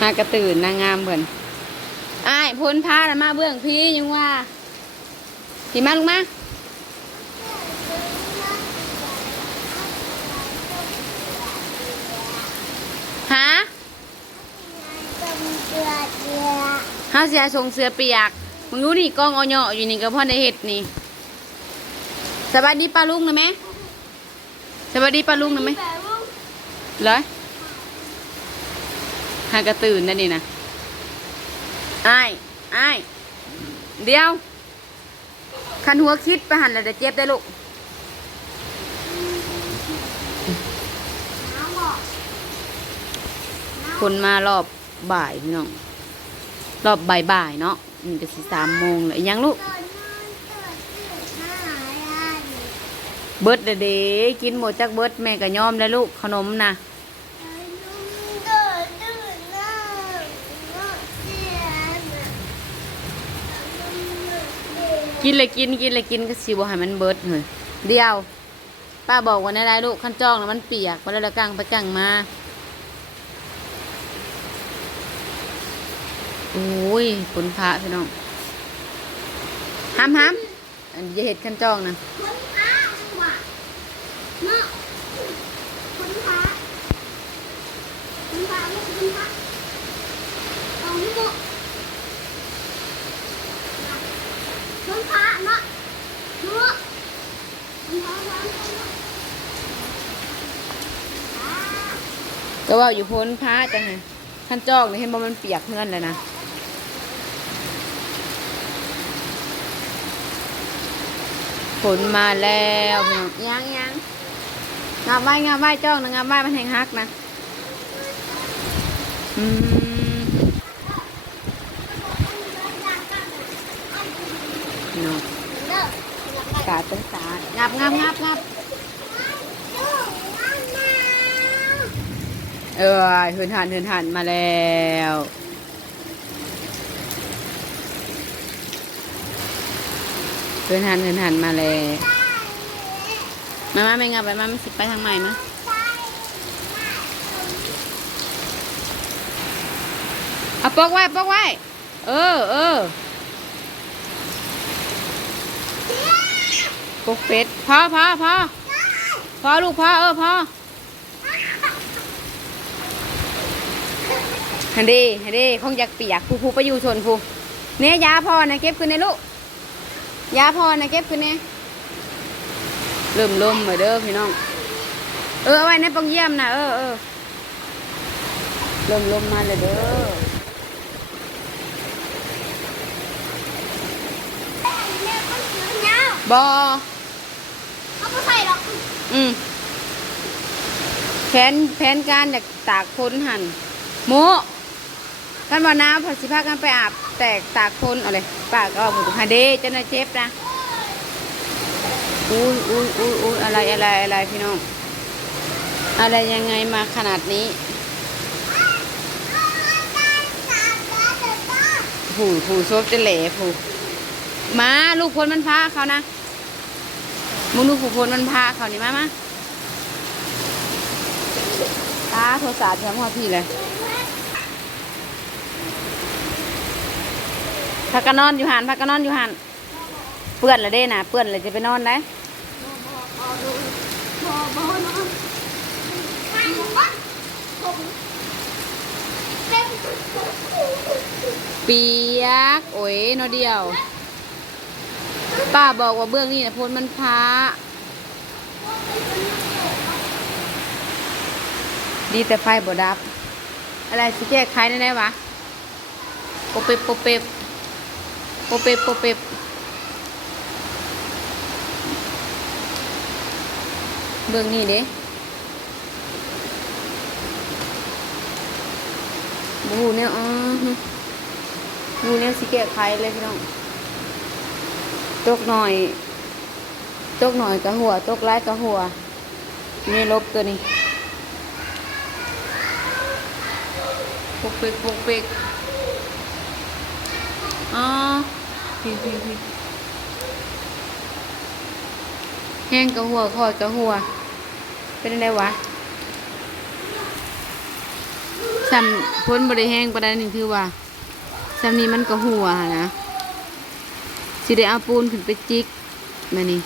หากระตื่นนางงามเพิ่นอ้ายพ้นพาแล้วมาเบื้องพี่ยังว่าพี่มาลงมาหาเฮาเสียส่งเสือเปียก มึงรู้นี่กองอาเหยอยู่นี่ก็พ่อในเห็ดนี่สวัสดีป้าลุงนะแม่สวัสดีป้าลุงนะแม่เลยากระตื่นนั่นนี่นะไอ้ายอ้เดี๋ยว คันหัวคิดไปหันแล้วเดี๋ยวเจ็บได้ลูกคนมารอบบ่ายพี่น้อง รอบบ่ายๆเนาะมันจะสิสามโมงเลยยังลูก เบิร์ดเดเดกินหมดจากเบิร์ดแม่ก็ยอมแล้วลูกขนมนะ กินเลยกินกินเลยกินก็สิบ่ให้มันเบิร์ดเลยเดียว ป้าบอกว่าในไรลูกขั้นจ้องแล้วมันเปียกไปแล้วละกังไปกังมาโอ้ยฝนพระพี่น้องห้ามห้ามอันอย่าเห็ดขั้นจ้องนะผลพระผลพระ ก็ว่าอยู่พ้นพระจังไงขั้นจอกนี่เห็นบ่มันเปียกเงื่อนเลยนะฝนมาแล้วพี่ยังยังงามไว้งามไว้จ้องนะงามไว้มันแหงฮักนะ อืมพี่น้อง กาดเป็นสางับงับงับงับเออเหินหันเหินหันมาแล้วเหินหันเหินหันมาแล้วมามาไม่งับไปมามันสิไปทางใหม่มะเอาปอกไว้ปอกไว้ เออเออ ปกเป็ดพอพอพอพอลูกพอเออพอฮันดีฮันดีคงอยากเปียกผู้ผู้ไปอยู่ชนผู้เนี่ยยาพอนะเก็บขึ้นในลูกยาพอนะเก็บขึ้นเนี่ยเริ่มลมเหมือนเด้อพี่น้อง เออเอาไว้ในปองเยี่ยมนะเออเออเริ่มลมมาเลยเด้อบ ออืมแผนแผนการอยากตากพ้นหันโมกันว่าน้ำผัดสิพากันไปอาบ แตกตากคนเอาเลยป้าก็เอาบุตรฮาเดเจะน่าเจ็บนะอุ้ยอุ้ยอุ้ยอุ้ยอะไรอะไรอะไรพี่น้อง อะไรยังไงมาขนาดนี้ผู้ผู้ซบจะเหล่ผู้มาลูกพลมันพาเขานะ มึงลูกผู้พลมันพาเขานี่มามาตาโทรศัพท์แถมหัวพี่เลยพักกันนอนอยู่หันพักกันนอนอยู่หันเปื้อนเลยเด้น่ะเปื้อนเลยจะไปนอนได้เปียก โอ้ยนอเดียว ป้าบอกว่าเบื้องนี้นะพ้นมันพาดีแต่ไฟบดับ อะไรสิแก้ไขได้ไหมวะโปเปบโปเปบโปเปบโปเปบเบื้องนี้เด้บูเนี่ยอ๋อบูเนี่ยสิแก้ไขเลยพี่น้อง ตกหน่อย ตกหน่อยกระหัว ตกร้ายกะหัวนี่ลบตัวนี้ปุกเปกปุกเปกอ๋อพี่พี่พี่แห้งกระหัวคอยกระหัว เป็นอะไรวะซ้ำพ้นบริแห้งประเด็นหนึ่งคือว่าซ้ำนี้มันก็หัวนะ สิได้เอาปูนขึ้นไปจิกมานี่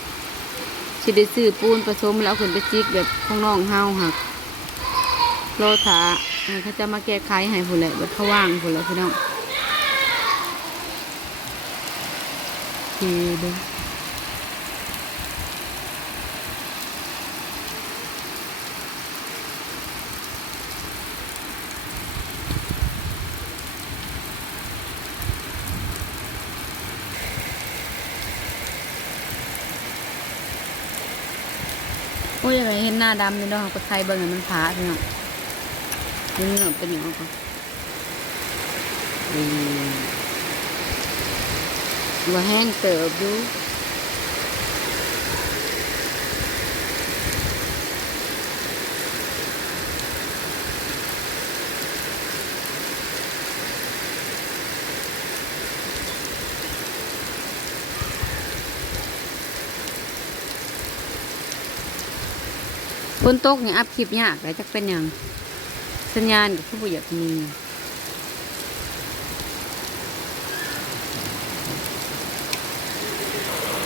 สิได้ซื้อปูนผสมแล้วขึ้นไปจิกแบบข้างนอกเฮาหักโลถาเขาจะมาแก้ไขให้ผู้นแหลยบัดเขาว่างผู้นแหลยพี่น้องโอเคเด้อยอะไรเห็นหน้า ดำนี่เนาะก็ใส่เบิ่งให้มันผาพี่น้องนี่เนื้อเป็นอย่างไรอืมว่าแห้งเติบดู ฝนตกเนี่ยอัพคลิปยากแต่จะเป็นอย่างสัญญาณกับผู้อยากมี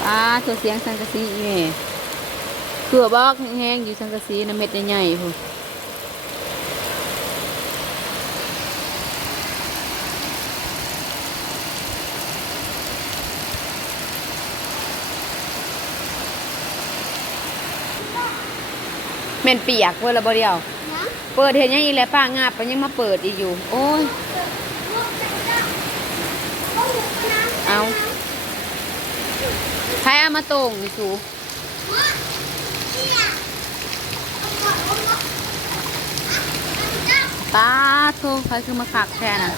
ป้าตัวเสียงสังกะสีอีเม่เกือบอกแห้งๆอยู่สังกะสีน้ำเม็ดใหญ่ๆพู แม่นเปียกเว้ยละบ่เดียวนะเปิดเห็นยังอีกแล้วป้างาบไปยังมาเปิดอีกอยู่ โอ้ย เอาใครเอามาตรงนี่สูป้าโทใครคือมาขักแค่น่ะ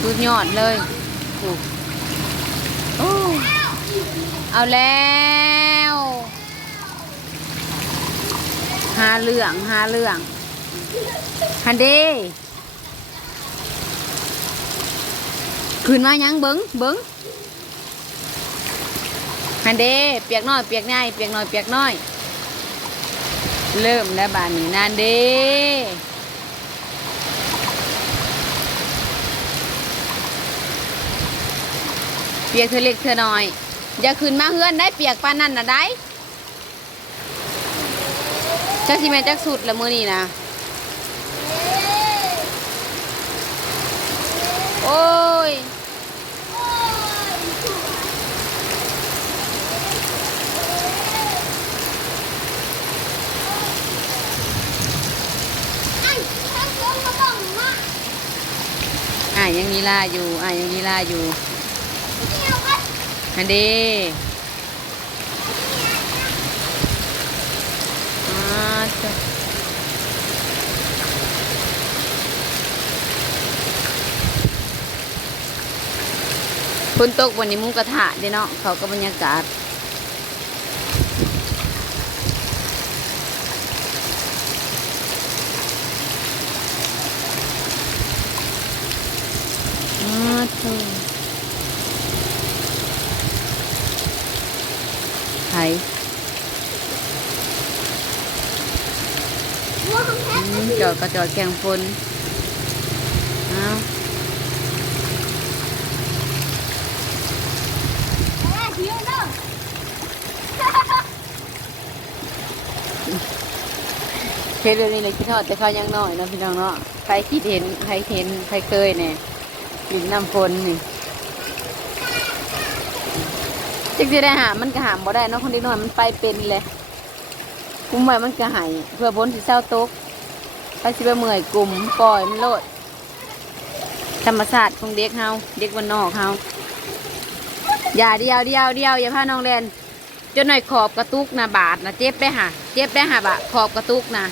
สุดยอดเลยถูกโอ้เอาแล้ว หาเรื่องหาเรื่องฮันเดขึ้นมายังเบิ้งเบิ้งฮันเดเปียกน้อยเปียกง่ายเปียกน้อยเปียกน้อย เริ่มแล้วบานนี้นานเดเปียกเธอเล็กเธอน้อยอย่าขึ้นมาเฮือนได้เปียกปานนั่นน่ะได้ จักสิแม่จักสุดละมือนี้นะโอ้ยไอ้แค่คนมายังมีลาอยู่อ่ายังมีลาอยู่เที่ยวกันฮันเดอ่าจ้ะ ฝนตกวันนี้มุงกระทะเด้เนาะเขาก็บรรยากาศอ่าเธอไข่วัวของแท้อืมจอดกระจอดแข่งฝนอ้าว แต่เที่ยวเด้อ เคสเรื่องนี้เลยคิดทอดแต่เขายังน้อยเนาะพี่น้องเนาะใครคิดเห็นใครเห็นใครเคยเนี่ยหลินน้ำฝนนี่จิกจะได้หามันก็หามบ่ได้เนาะคนเด็กน้อยมันไปเป็นเลยกุ้มไว้มันก็หายเพื่อพ้นสิเศร้าตกไปสิไปเมื่อยกลุ่มปล่อยมันโลด ธรรมศาสตร์ของเด็กเฮาเด็กวันนอกเฮาอย่าเดียวเดียวเดียวอย่าพาน้องเรียนจนหน่อยขอบกระตุกนะบาดนะเจ็บได้ค่ะเจ็บได้ค่ะบะขอบกระตุกนะ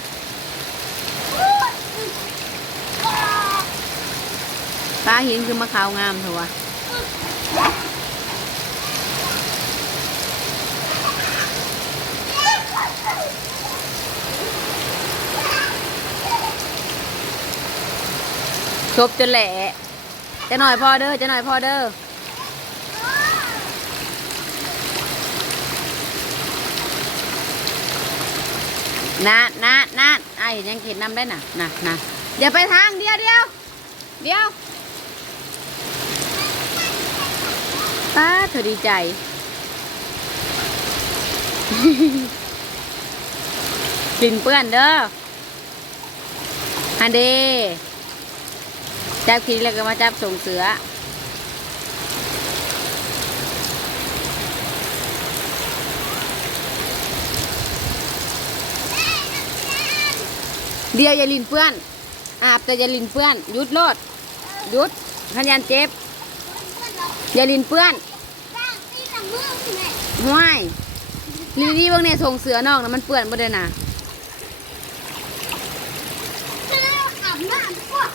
ป้าหินคือมะขาวงามเถอะวะชบจนแหละจะหน่อยพอเด้อจะหน่อยพอเด้อนะนะนะไอ้ยังกินน้ำได้น่ะนะนะอย่าไปทางเดียวเดียวเดียว ป้าเธอดีใจ กลิ่นเปื้อนเด้อฮันเดจับขี้แล้วก็มาจับส่งเสือ เดียวอย่าลินเปื้อน อาบแต่อย่าลินเปื้อน ยุดโลด ยุดขันยันเจ็บ อย่าลินเปื้อนร่างตีละมือแม่ห้วยลีดีๆเบางเนี่ยส่งเสือนอกนะมันเปื้อนบ่ได้นะเจ้าอาบน้ำพวก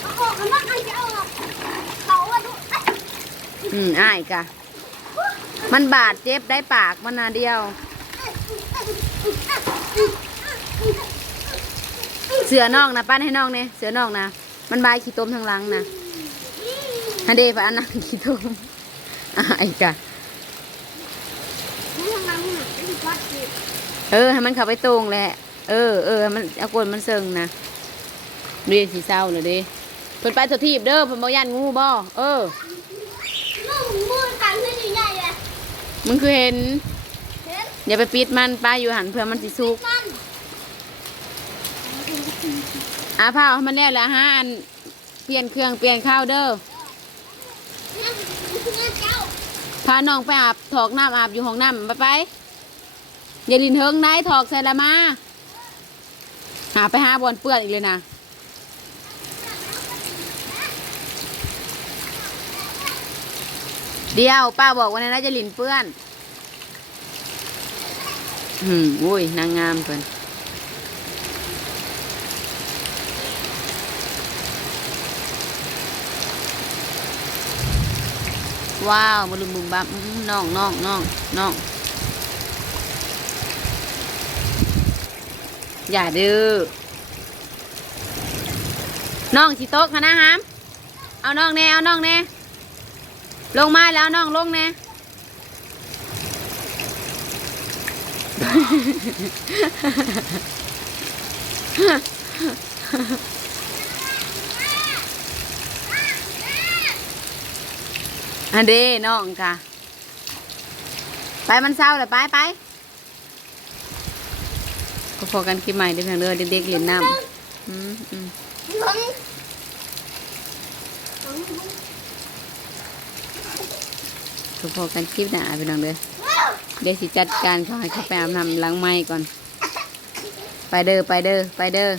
เอาออกกันมาใครจะเอาออกเขาอะดูอืมอ้ายกะ มันบาดเจ็บได้ปากมันนาเดียว เสือนอกนะปั้นให้นอกเนี่ยเสือนอกนะ มันบายขี้ต้มทางหลังนะ ฮันเดพะอันนั้นขี้ต้มอ้ายกะนี่ทางนั้นน่ะไม่ถูกวัดสิเออให้มันเข้าไปตรงแหละ เออเออให้มันเอากวนมันเซิงนะเรียนสีเศร้าเลยเด้เพิ่นไปสถีบเด้อเพิ่นบ่ย่านงูบ่เออมือมือกันขึ้นใหญ่ๆเลยมึงคือเห็นเห็นอย่าไปปิดมันป้าอยู่หันเพื่อมันสิสุกนั่นอาผ้าให้มันแล้วแหละฮะอันเปลี่ยนเครื่องเปลี่ยนข้าวเด้อนั่นนั่นเจ้า พาน้องไปอาบถอกน้ำอาบอยู่ห้องน้ำไปไปอย่าลินเฮิงนายถอกใส่ละมาหาไปหาบอลเปื้อนอีกเลยนะเดียวป้าบอกว่าในนั้นจะลินเปื้อน อืมอุ้ยนางงามเพิ่น ว้าวมาลุมบุมบัมน้องน้องน้องน้องอย่าดื้อน้องสิโต๊ะคณะฮามเอาน้องแน่เอาน้องแน่ลงมาแล้วน้องลงแน่ อันเด้น้องค่ะ ไปมันเศร้าเลยไปไปก็พอกันคลิปใหม่เด็กทางเรือเด็กๆเล่นน้ำอืมอืมก็พอกันคลิปหน้าไปน้องเด้อเดี๋ยวสิจัดการเขาให้เขาไปอาบน้ำล้างไม้ก่อน ไปเด้อไปเด้อไปเด้อ